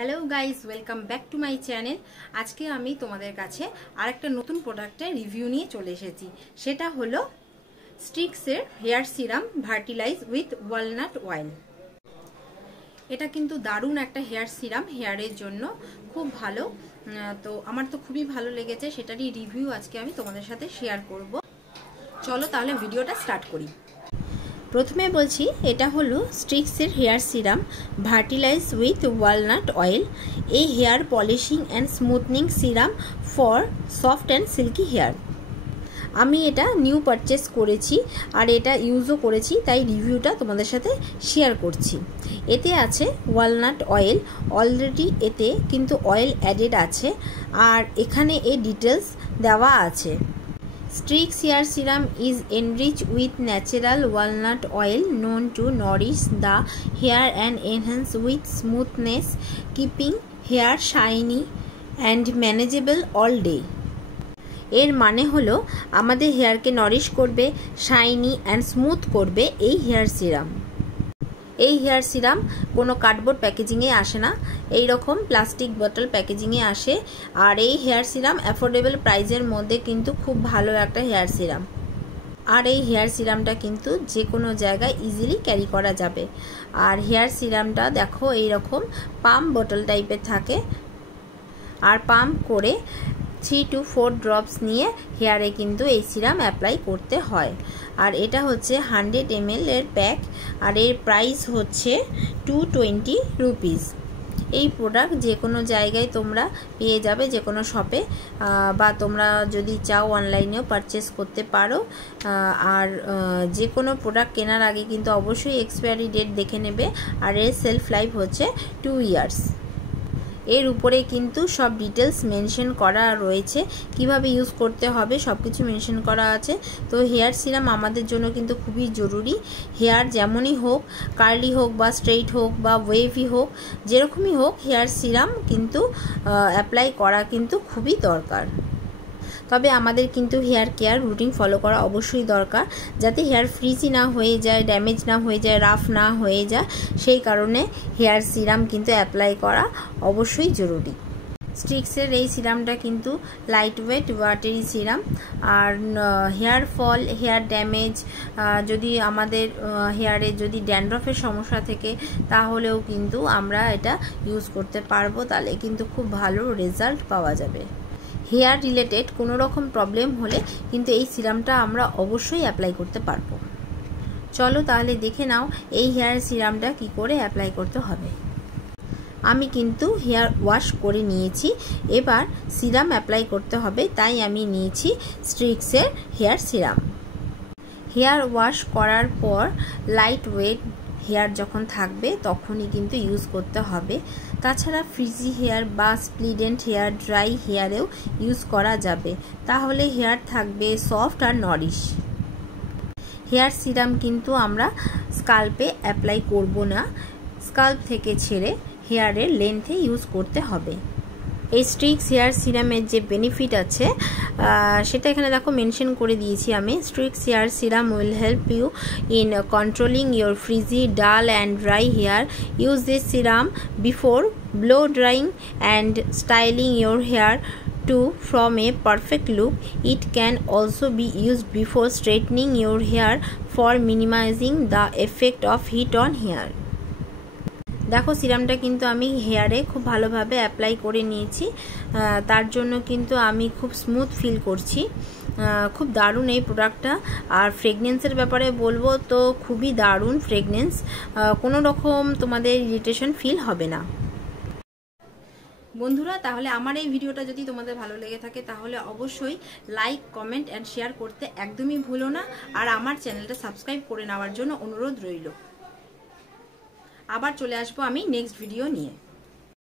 Hello guys welcome back to my channel. आज के आमी तुम्हादेर काछे आरेकटा नतून प्रोडक्टेर रिव्यू निये चले एसेछि। सेटा हलो स्ट्रिक्सের hair serum vitalise with walnut oil. এটা কিন্তু দারুণ একটা হেয়ার সিরাম, হেয়ারের জন্য খুব ভালো। তো আমার তো খুবই ভালো লেগেছে, সেটারই রিভিউ আজকে আমি তোমাদের সাথে শেয়ার করব। চলো তাহলে ভিডিওটা স্টার্ট করি। প্রথমে বলছি এটা হলো স্ট্রিক্সের hair serum vitalise with walnut oil. এই hair polishing and smoothening serum for soft and silky hair. আমি এটা নিউ পারচেস করেছি আর এটা ইউজও করেছি, তাই রিভিউটা তোমাদের সাথে শেয়ার করছি। এতে আছে ওয়ালনাট অয়েল, অলরেডি এতে কিন্তু অয়েল অ্যাডেড আছে আর এখানে এই ডিটেলস দেওয়া আছে। Streax hair serum is enriched with natural walnut oil known to nourish the hair and enhance with smoothness, keeping hair shiny and manageable all day. এর মানে হলো আমাদের হেয়ারকে নরিশ করবে, শাইনি অ্যান্ড স্মুথ করবে এই হেয়ার সিরাম। এই hair serum কোনো cardboard প্যাকেজিংয়ে আসে না, এই রকম প্লাস্টিক বোতল প্যাকেজিংয়ে আসে। আর এই হেয়ার সিরাম অ্যাফোর্ডেবল প্রাইসের মধ্যে কিন্তু খুব ভালো একটা হেয়ার সিরাম। আর এই হেয়ার সিরামটা কিন্তু যে কোনো জায়গায় ইজিলি ক্যারি করা যাবে। আর হেয়ার সিরামটা দেখো এই রকম পাম্প বোতল টাইপের থাকে, আর পাম্প করে 3 to 4 ড্রপস নিয়ে হেয়ারে কিন্তু এই সিরাম অ্যাপ্লাই করতে হয়। আর এটা হচ্ছে 100 ml এর প্যাক, আর এর প্রাইস হচ্ছে 220 রুপিস। এই প্রোডাক্ট যে কোনো জায়গায় তোমরা পেয়ে যাবে, যে কোনো শপে, বা তোমরা যদি চাও অনলাইনেও পারচেস করতে পারো। আর যে কোনো প্রোডাক্ট কেনার আগে কিন্তু অবশ্যই এক্সপায়ারি ডেট দেখে নেবে। আর এর সেলফ লাইফ হচ্ছে 2 ইয়ার্স। এর উপরে কিন্তু সব ডিটেলস মেনশন করা রয়েছে, কিভাবে ইউজ করতে হবে সব কিছু মেনশন করা আছে। তো হেয়ার সিরাম আমাদের জন্য কিন্তু খুবই জরুরি। হেয়ার যেমনই হোক, কার্লি হোক বা স্ট্রেইট হোক বা ওয়েভি হোক, যেরকমই হোক, হেয়ার সিরাম কিন্তু অ্যাপ্লাই করা কিন্তু খুবই দরকার। তবে আমাদের কিন্তু হেয়ার কেয়ার রুটিন ফলো করা অবশ্যই দরকার, যাতে হেয়ার ফ্রিজি না হয়ে যায়, ড্যামেজ না হয়ে যায়, রাফ না হয়ে যায়। সেই কারণে হেয়ার সিরাম কিন্তু অ্যাপ্লাই করা অবশ্যই জরুরি। স্ট্রিক্সের এই সিরামটা কিন্তু লাইট ওয়েট ওয়াটারি সিরাম। আর হেয়ার ফল, হেয়ার ড্যামেজ, যদি আমাদের হেয়ারে যদি ড্যান্ড্রফের সমস্যা থেকে, তাহলেও কিন্তু আমরা এটা ইউজ করতে পারবো, তাহলে কিন্তু খুব ভালো রেজাল্ট পাওয়া যাবে। হেয়ার রিলেটেড কোনো রকম প্রবলেম হলে কিন্তু এই সিরামটা আমরা অবশ্যই অ্যাপ্লাই করতে পারবো। চলো তাহলে দেখে নাও এই হেয়ার সিরামটা কি করে অ্যাপ্লাই করতে হবে। আমি কিন্তু হেয়ার ওয়াশ করে নিয়েছি, এবার সিরাম অ্যাপ্লাই করতে হবে, তাই আমি নিয়েছি স্ট্রিক্সের হেয়ার সিরাম। হেয়ার ওয়াশ করার পর লাইট ওয়েট হেয়ার যখন থাকবে তখনই কিন্তু ইউজ করতে হবে। তাছাড়া ফ্রিজি হেয়ার বা স্প্লিডেন্ট হেয়ার, ড্রাই হেয়ারেও ইউজ করা যাবে, তাহলে হেয়ার থাকবে সফট আর নরিশ। হেয়ার সিরাম কিন্তু আমরা স্কাল্পে অ্যাপ্লাই করব না, স্কাল্প থেকে ছেড়ে হেয়ারের লেন্থে ইউজ করতে হবে। এই স্ট্রিক্স হেয়ার সিরামের যে বেনিফিট আছে সেটা এখানে দেখো মেনশন করে দিয়েছি আমি। Streax hair serum will help you in controlling your frizzy, dull and dry hair. Use this serum before blow drying and styling your hair to from a perfect look. It can also be used before straightening your hair for minimizing the effect of heat on hair. দেখো সিরামটা কিন্তু আমি হেয়ারে খুব ভালোভাবে apply করে নিয়েছি, তার জন্য কিন্তু আমি খুব স্মুথ ফিল করছি। খুব দারুণ এই প্রোডাক্টটা। আর ফ্রেগনেন্সের ব্যাপারে বলবো তো খুবই দারুণ ফ্রেগনেন্স, কোনো রকম তোমাদের ইরিটেশন ফিল হবে না। বন্ধুরা, তাহলে আমার এই ভিডিওটা যদি তোমাদের ভালো লেগে থাকে তাহলে অবশ্যই লাইক, কমেন্ট অ্যান্ড শেয়ার করতে একদমই ভুলো না। আর আমার চ্যানেলটা সাবস্ক্রাইব করে নেওয়ার জন্য অনুরোধ রইল। আবার চলে আসবো আমি নেক্সট ভিডিও নিয়ে।